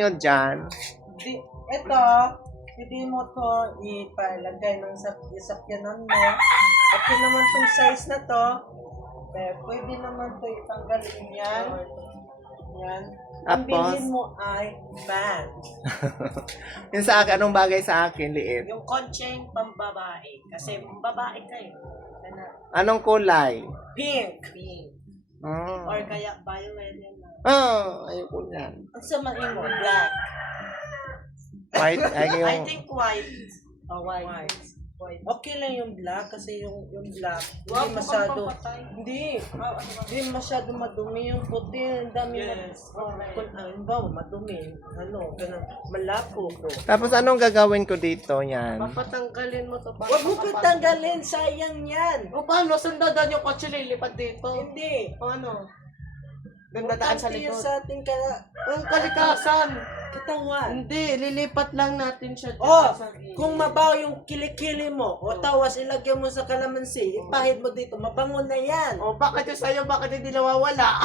nyo dyan? Ito, hindi mo to ipalagay ng isakyanan mo. Okay naman tong size na to. Pwede naman to itanggalin yan. Yan. Ang Tapos? bilhin mo ay van. Yung sa akin, anong bagay sa akin, liit? Yung kotseng pambabae. Kasi babae kayo. Anong kulay? Pink. Pink. Mm. Or kaya violet yan na. Ayoko yan. Ang samain mo, black. White, ay I yung... think white. Oh, white. White. Okay lang yung black kasi yung black Wag hindi mo masyado kang papatay. hindi masyado madumi yung puti, ang dami Yes, correct. kung madumi, ganun, malapo ko. Tapos anong gagawin ko dito yan? Papatanggalin mo to. Wag mo patanggalin, sayang yan. O paano? Saan dadaan yung kotse lilipad dito? Hindi. O ano? Doon dadaan sa Importante yun likod. sa ating Ang kalikasan. katawan. Hindi, lilipat lang natin siya dyan Oh, sa gilid. kung mabaw yung kilikili mo, o tawas ilagyan mo sa kalamansi, ipahid mo dito, mabango na yan. O bakit yung sa'yo, bakit hindi nawawala?